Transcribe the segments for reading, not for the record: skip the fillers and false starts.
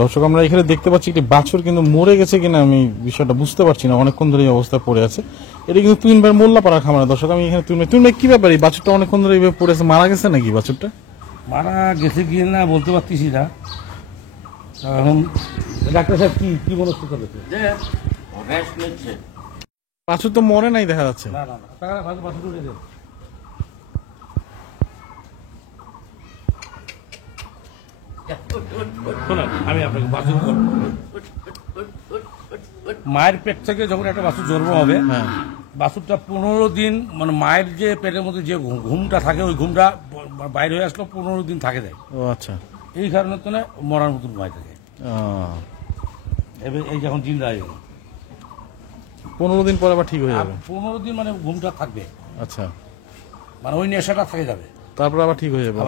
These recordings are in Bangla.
দর্শক আমরা এখানে দেখতে পাচ্ছি একটি বাছুর কিন্তু মরে গেছে কিনা আমি বিষয়টা বুঝতে পারছি না, অনেকক্ষণ ধরে এই অবস্থা পড়ে আছে। এটা কিন্তু তুইন ভাই মোল্লাপাড়া খামারে। দর্শক আমি এখানে তুইন ভাই কি ব্যাপার, এই বাছুরটা অনেকক্ষণ ধরে এইভাবে পড়ে আছে, মারা গেছে নাকি বাছুরটা? মারা গেছে কি না বলতে পারতেছি না। এখন ডাক্তার সাহেব কি মনস্থ করেছে? বাছুর তো মরে নাই দেখা যাচ্ছে। না না না, টাকা বাছুর উঠে দেন। আমি আপনাকে বাছুর মায়ের পেট থেকে যখন একটা বাছুর জন্ম হবে, বাছুরটা 15 দিন মানে মায়ের যে পেটের মধ্যে যে ঘুমটা থাকে ওই ঘুমটা বাইরে হয়ে আসলো 15 দিন থাকে যায়। ও আচ্ছা, এই কারণের জন্য মরার মতন ভয় থাকে। এবার এই যখন জিন্দা হয়ে গেল 15 দিন পর আবার ঠিক হয়ে যাবে। 15 দিন মানে ঘুমটা থাকবে, আচ্ছা, মানে ওই নেশাটা থেকে যাবে, তারপর আবার ঠিক হয়ে যাবে।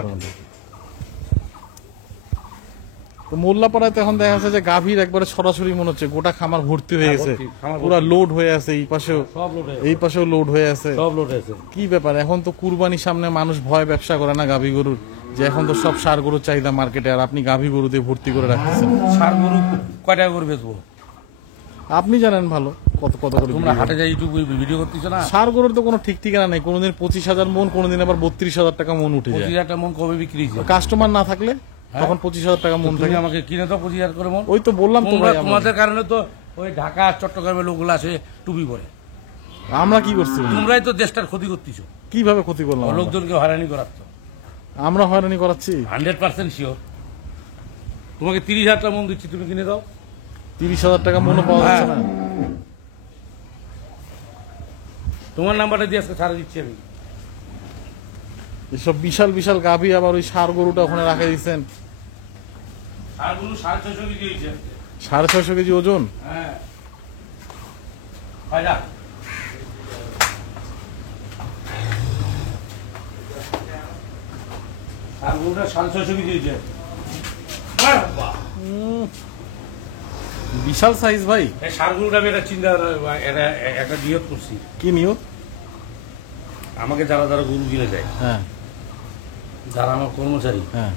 তো মোল্লাপাড়ায় এখন দেখা যাচ্ছে যে গাভীর একবারে সরাসরি মনে হচ্ছে গোটা খামার ভর্তি হয়ে গেছে, পুরো লোড হয়ে আছে, এই পাশেও এই পাশেও লোড হয়ে আছে, সব লোড হয়েছে। কি ব্যাপার? এখন তো কুরবানির সামনে মানুষ ভয় ব্যবসা করে না গাভী গরুর, যে এখন তো সব সার গরুর চাহিদা মার্কেটে, আর আপনি গাভী গরু দিয়ে ভর্তি করে রাখতেছেন। সার গরু কয় টাকা করে বেচবো আপনি জানেন ভালো, কত কত করে তোমরা হাটে যাই ইউটিউব ভিডিও করতেছ না? সার গরুর তো কোনো ঠিক ঠিকানা নেই, কোনোদিন 25,000 মন, কোনোদিন আবার 32,000 টাকা মন উঠে যায়। 25,000 মন কবে বিক্রি হয়েছে? কাস্টমার না থাকলে তখন 25,000 টাকা মন থাকে। আমাকে কিনে দাও 25,000 করে মন। ওই তো বললাম তো ভাই, তোমাদের কারণে তো ওই ঢাকা চট্টগ্রামের লোকগুলো আসে টুপি পরে। আমরা কি করছি? তোমরাই তো দেশটার ক্ষতি করতেছো। কিভাবে ক্ষতি করলাম? লোকজনকে হয়রানি করাচ্ছ। আমরা হয়রানি করাচ্ছি? 100% শিওর। তোমাকে 30,000 টাকা মন দিচ্ছি, তুমি কিনে দাও। 30,000 টাকা মনও পাওয়া যাচ্ছে না। তোমার নাম্বারটা দিয়ে আজকে ছাড়া দিচ্ছি আমি। এসব বিশাল বিশাল গাভী, আবার ওই সার গরুটা ওখানে রাখা দিচ্ছেন। 650 কেজি হয়েছে। 650 কেজি ওজন? হ্যাঁ, আর গরুটা 650 কেজি হয়েছে। বিশাল সাইজ ভাই। এই সার গরুটা আমি একটা চিন্তা একটা নিয়ত করছি। কি নিয়ত? আমাকে যারা যারা গরু কিনে দেয়, হ্যাঁ, যারা আমার কর্মচারী, হ্যাঁ,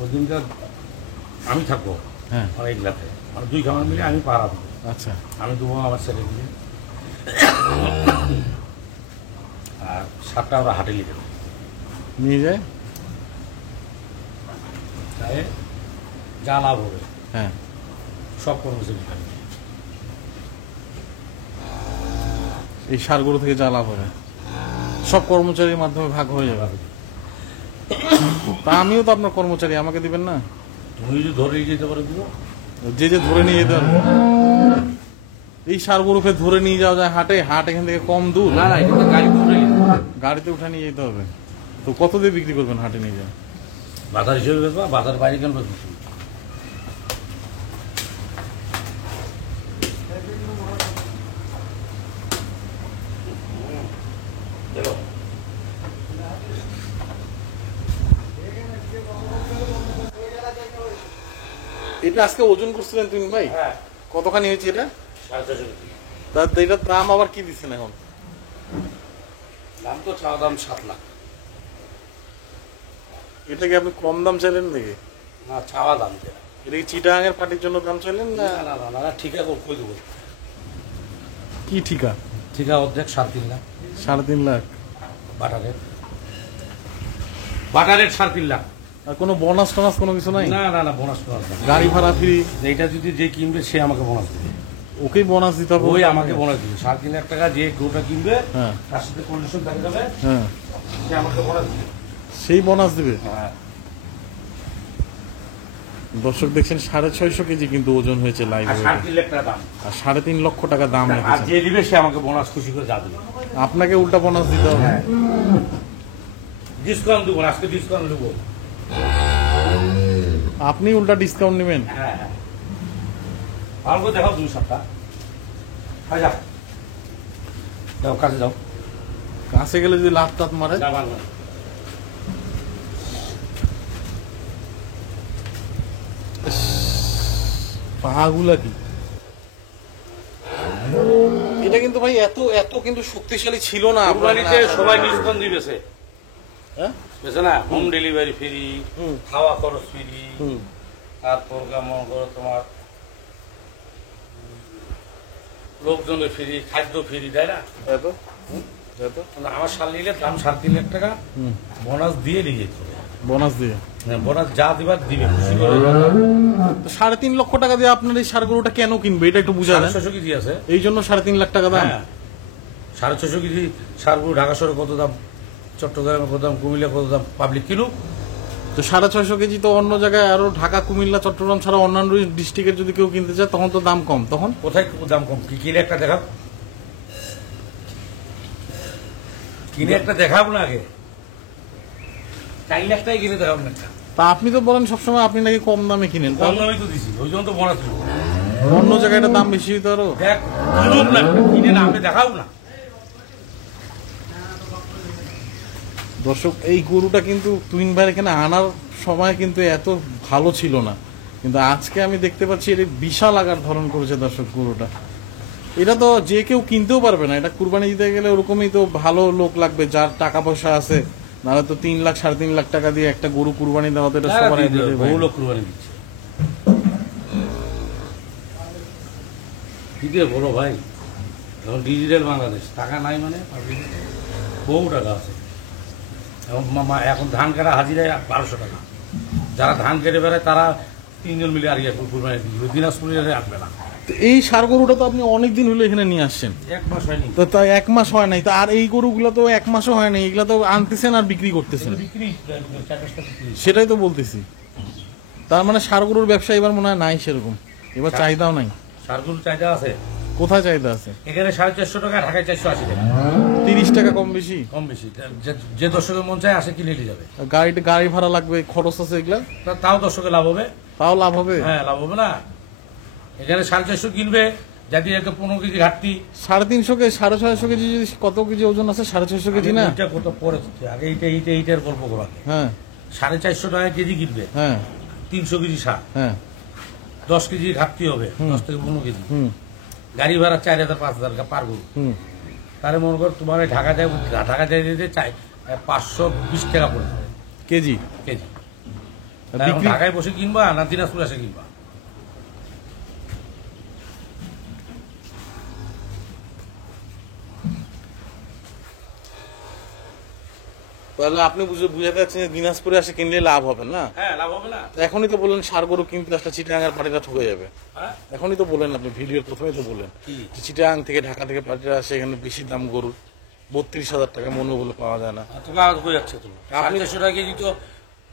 ওই দিনকার আমি থাকবো, হ্যাঁ, আমার এগুলাতে মানে 2 খামার মিলে আমি পাড়া দেবো। আচ্ছা, আমি দেবো আমার ছেলে মিলে, আর 7টা ওরা হাটে নিয়ে যাবে, নিয়ে যায়, তাই যা লাভ হবে হ্যাঁ, সব কর্মচারী খাবে। এই সার গরু থেকে যা লাভ হবে সব কর্মচারীর মাধ্যমে ভাগ হয়ে যাবে। তা আমিও তো আপনার কর্মচারী, আমাকে দিবেন না? তুমি যদি ধরে নিয়ে যেতে পারো দিবো। যে যে ধরে নিয়ে যেতে পারবে। এই সার গরুকে ধরে নিয়ে যাওয়া যায় হাটে? হাট এখান থেকে কম দূর? না না, এটা গাড়িতে উঠে গাড়িতে উঠে নিয়ে যেতে হবে। তো কত দিয়ে বিক্রি করবেন হাটে নিয়ে যান? বাজার হিসেবে বেচবা, বাজার বাইরে কেন বেচবো? এটা আজকে ওজন করছিলেন তুমি ভাই? হ্যাঁ। কতখানি হয়েছে এটা? 650 কেজি। এটার দাম আবার কি দিচ্ছেন এখন? দাম তো চাওয়া দাম 7 লাখ। এটা কি আপনি কম দাম চাইলেন নাকি? না, চাওয়া দাম এটা কি চিটাগাঙের পার্টির জন্য দাম চাইলেন না? না না না না, ঠিকা কই দেবো? কি ঠিকা? ঠিকা অর্ধেক 3.5 লাখ। 3.5 লাখ? বাটারের 3.5 লাখ। আর কোনো বোনাস টোনাস কোনো কিছু নাই? না না না, বোনাস টোনাস না। গাড়ি ভাড়া ফ্রি? এইটা যদি যে কিনবে সে আমাকে বোনাস দেবে। ওকেই বোনাস দিতে হবে? ওই আমাকে বোনাস দিবে। 3.5 লাখ টাকা যে গরুটা কিনবে, হ্যাঁ, তার সাথে কন্ডিশন থাকে যাবে, হ্যাঁ, সে আমাকে বোনাস দিবে। সেই বোনাস দিবে? হ্যাঁ। দর্শক দেখছেন 650 কেজি কিন্তু ওজন হয়েছে লাইভ, আর 3.5 লাখ টাকা দাম। আর 3.5 লক্ষ টাকা দাম আর রেখেছেন। যে দিবে সে আমাকে বোনাস খুশি করে যা দেবে। আপনাকে উল্টা বোনাস দিতে হবে? ডিসকাউন্ট দেবো, আজকে ডিসকাউন্ট দেবো। আপনি উল্টা ডিসকাউন্ট নেবেন? হ্যাঁ হ্যাঁ, ভালো করে দেখাও 2 সপ্তাহ। হ্যাঁ, যাও যাও, কাছে যাও। কাছে গেলে যদি লাভ টাত মারে? পাগুলা কি? এটা কিন্তু ভাই এত এত কিন্তু শক্তিশালী ছিল না। কুরবানিতে সবাই ডিসকাউন্ট দিবেছে, হ্যাঁ, বুঝছে না? হোম ডেলিভারি ফ্রি, খাওয়া খরচ ফ্রি, তারপর মনে করো তোমার লোকজনের ফ্রি, খাদ্য ফ্রি, তাই না? এত এত মানে আমার শালিলের দাম 3.5 লাখ টাকা বোনাস দিয়ে নিয়ে যেতে হবে। বোনাস দিয়ে বোনাস যা দিবার দিবে, খুশি করে। তো 3.5 লক্ষ টাকা দিয়ে আপনার এই সার গরুটা কেন কিনবে এটা একটু বুঝাবেন। 650 কেজি আছে, এই জন্য 3.5 লাখ টাকা দাম। হ্যাঁ 650 কেজি সারগুলো ঢাকা শহরে কত দাম, চট্টগ্রামে কত দাম, কুমিল্লা কত দাম, পাবলিক কিনুক। তো 650 কেজি তো অন্য জায়গায় আরো ঢাকা, কুমিল্লা, চট্টগ্রাম ছাড়া অন্যান্য ডিস্ট্রিক্টের যদি কেউ কিনতে চায় তখন তো দাম কম। তখন কোথায় দাম কম? কিনে একটা দেখাব, কিনে একটা দেখাবো না আগে, 4 লাখ টাকা কিনে দেখাবো না একটা। তা আপনি তো বলেন সবসময় আপনি নাকি কম দামে কিনেন, কম তাহলে দামে তো দিছি, ওই জন্য তো বোনাস দিল। অন্য জায়গায় এটা দাম বেশি হইতো আরো। দেখ কিনুক না, কিনে না আমি দেখাবো না। দর্শক, এই গরুটা কিন্তু তুইন ভাইয়ের এখানে আনার সময় কিন্তু এত ভালো ছিল না, কিন্তু আজকে আমি দেখতে পাচ্ছি এটা বিশাল আকার ধারণ করেছে। দর্শক, গরুটা এটা তো যে কেউ কিনতেও পারবে না। এটা কুরবানি দিতে গেলে ওরকমই তো ভালো লোক লাগবে যার টাকা পয়সা আছে, নাহলে তো 3 লাখ 3.5 লাখ টাকা দিয়ে একটা গরু কুরবানি দেওয়া তো এটা সবার বহু লোক কুরবানি দিচ্ছে। দিতে বলো ভাই, এখন ডিজিটাল বাংলাদেশ, টাকা নাই মানে বহু টাকা আছে। এখন ধান কাটা হাজিরায় 1200 টাকা। যারা ধান কেটে বেড়ায় তারা 3 জন মিলে আর কুরবানি দিল, দিনাজপুরে আসবে না। তো এই সার গরুটা তো আপনি অনেকদিন হলো এখানে নিয়ে আসছেন, 1 মাস হয়নি তো তাই 1 মাস হয় নাই। তো আর এই গরুগুলো তো 1 মাসও হয় নাই, এগুলা তো আনতেছেন আর বিক্রি করতেছেন। বিক্রি 4-5টা বিক্রি। সেটাই তো বলতেছি। তার মানে সার গরুর ব্যবসা এবার মনে হয় নাই সেরকম, এবার চাহিদাও নাই। সারগুলো চাহিদা আছে, কোথায় চাহিদা আছে? এখানে 450 টাকা, ঢাকায় 480 টাকা, 30 টাকা কম বেশি। কম বেশি। যে দর্শকের মন চায় আসে কিনে নিয়ে যাবে। গাড়ি ভাড়া লাগবে, খরচ আছে, এগুলা তাও দর্শকের লাভ হবে। তাও লাভ হবে। হ্যাঁ লাভ হবে না। এখানে 450 কিনবে, যদি এত 15 কেজি ঘাটতি, 350 কেজি 650 কেজি, যদি কত কেজি ওজন আছে? 650 কেজি না? এটা কত পরে আগে এইটার গল্প করা। হ্যাঁ 450 টাকা কেজি কিনবে, হ্যাঁ 300 কেজি সার, হ্যাঁ 10 কেজি ঘাটতি হবে, 10 থেকে 15 কেজি। হুম গাড়ি ভাড়া 4000 5000 পার গরু। হুম তাহলে মনে কর তোমার ঢাকা যায় দিতে চাই 520 টাকা পড়ে যাবে কেজি। কেজি। আর তা এখন বিক্রি ঢাকায় বসে কিনবা না দিনাজপুর এসে কিনবা? তাহলে আপনি বুঝাতে যাচ্ছেন যে দিনাজপুরে আসে কিনলে লাভ হবে না? হ্যাঁ লাভ হবে না। এখনই তো বললেন সার গরু কিনতে আসলে চিটাগাঙ্গের পার্টিটা ঠকে যাবে। হ্যাঁ এখনই তো বললেন, আপনি ভিডিওর প্রথমেই তো বললেন কি? যে চিটাগাং থেকে, ঢাকা থেকে পার্টিরা আসে, এখানে বেশি দাম গরুর, 32,000 টাকা মনে বলে পাওয়া যায় না। তোমাকে আওয়াজ হয়ে যাচ্ছে তুমি। আপনি 400 টাকা কেজি তো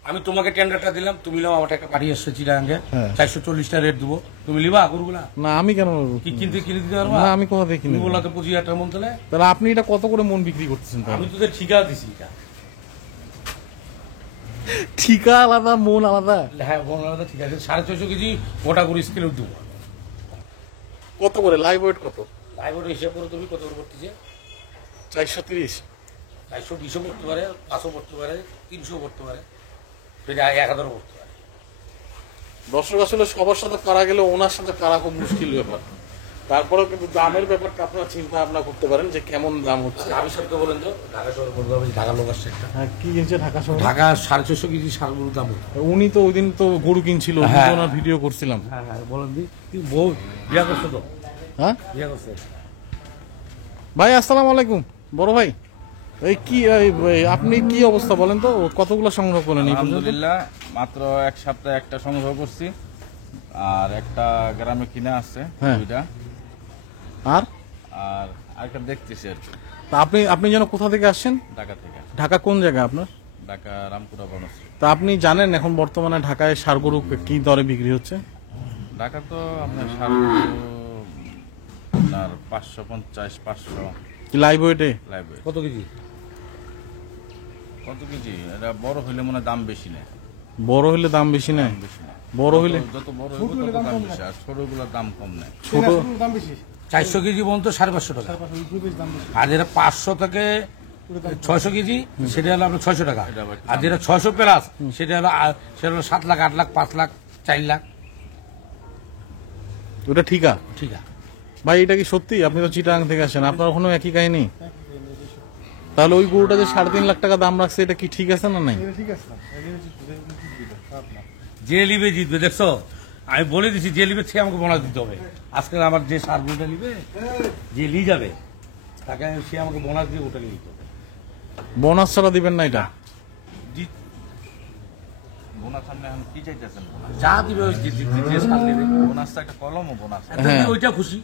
আমি তোমাকে টেন্ডারটা দিলাম, তুমি নাও, আমার টাকা পাঠিয়ে আসছে চিটাগাঙ্গে, হ্যাঁ। 440 টা রেট দেবো, তুমি লিবা গরুগুলা? না আমি কেন কি কিনে দিতে পারবা? না আমি কোথা থেকে তুমি কিনবো? বললা তো 25,000 টাকার মন তাহলে। তাহলে আপনি এটা কত করে মন বিক্রি করতেছেন? আমি তাহলে তোদের ঠিকা দিছি এটা। ঠিকা আলাদা, মন আলাদা। হ্যাঁ বললাম তো ঠিক আছে, 650 কেজি গোটা করে স্কেলে দেবো। কত করে লাইভ ওয়েট? কত লাইভ ওটা হিসাব করে তুমি কত করে পড়তেছে? 430। 420 পড়তে পারে, 500 পড়তে পারে, 300 পড়তে পারে, সেটা 1000 পড়তে পারে। দর্শক, আসলে সবার সাথে পারা গেলে ওনার সাথে পারা খুব মুশকিল ব্যাপার। তারপরেও কিন্তু দামের ব্যাপারটা আপনারা চিন্তা ভাবনা করতে পারেন যে কেমন দাম হচ্ছে। আমি সবকে বলেন তো, ঢাকা শহরে বলতে হবে, ঢাকার লোক আসছে একটা। হ্যাঁ, কি কিনছে ঢাকা শহরে? ঢাকা 450 কেজি সারগুলোর দাম হতো। উনি তো ওই দিন তো গরু কিনছিল, হ্যাঁ। ওনার ভিডিও করছিলাম। হ্যাঁ হ্যাঁ বলেন দি, তুই বউ বিয়া করছো তো? হ্যাঁ বিয়া করছে। ভাই, আসসালামু আলাইকুম। বড় ভাই, এই কি আপনি কি অবস্থা বলেন তো? কতগুলো সংগ্রহ করেন এই পর্যন্ত? আলহামদুলিল্লাহ, মাত্র এক সপ্তাহে একটা সংগ্রহ করছি, আর একটা গ্রামে কিনে আসছে হ্যাঁ। 2টা, আর আর আরেকটা দেখতেছি আর কি। তা আপনি যেন কোথা থেকে আসছেন? ঢাকা থেকে। ঢাকা কোন জায়গা আপনার? ঢাকা রামপুরা বনশ্রী। তা আপনি জানেন এখন বর্তমানে ঢাকায় ষাঁড় গরু কি দরে বিক্রি হচ্ছে? ঢাকা তো আপনার সারগুলো আপনার 550, 500 কি লাইভ ওয়েটে? লাইব্রেরি। কত কেজি? কত কেজি? এটা বড় হইলে মনে হয় দাম বেশি নেয়। বড় হইলে দাম বেশি নেয়? বেশি নেয়। বড় হইলে যত বড় হইবে তত দাম বেশি, আর ছোটগুলোর দাম কম নেয়। ছোট 400 কেজি পর্যন্ত 550 টাকা, আর যেটা 500 থেকে 600 কেজি সেটা হলো আপনার 600 টাকা, আর যেটা 600 প্লাস সেটা হলো 7 লাখ, 8 লাখ, 5 লাখ, 4 লাখ। ওটা ঠিকা? ঠিক আছে ভাই, এটা কি সত্যি? আপনি তো চিটাগাং থেকে আসেন, আপনার ওখানে একই কাহিনী? তাহলে ওই গরুটা যে 3.5 লাখ টাকা দাম রাখছে, এটা কি ঠিক আছে না নাই? যে লিবে জিতবে, দেখছো? আমি বলে দিছি যে লিবে সে আমাকে বোনাস দিতে হবে। আজকে আমার যে সার গরুটা নিবে, যে লি যাবে তাকে সে আমাকে বোনাস দিয়ে ওটা নিতে হবে। বোনাস ছাড়া দিবেন না এটা? জি- বোনাস আপনি এখন কি চাইতেছেন? যা দিবে ওই যে সার নেবে বোনাস তো একটা কলম ও বোনাস। হ্যাঁ। ওইটা খুশি।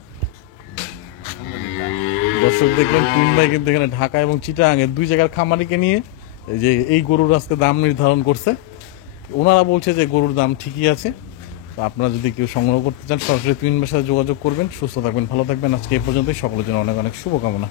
দর্শক দেখলেন তুইন ভাই কিন্তু এখানে ঢাকা এবং চিটাগাঙের দুই জায়গার খামারিকে নিয়ে এই যে এই গরুর আজকে দাম নির্ধারণ করছে। ওনারা বলছে যে গরুর দাম ঠিকই আছে। তো আপনারা যদি কেউ সংগ্রহ করতে চান সরাসরি তুইন ভাইয়ের সাথে যোগাযোগ করবেন। সুস্থ থাকবেন, ভালো থাকবেন। আজকে এই পর্যন্তই। সকলের জন্য অনেক অনেক শুভকামনা।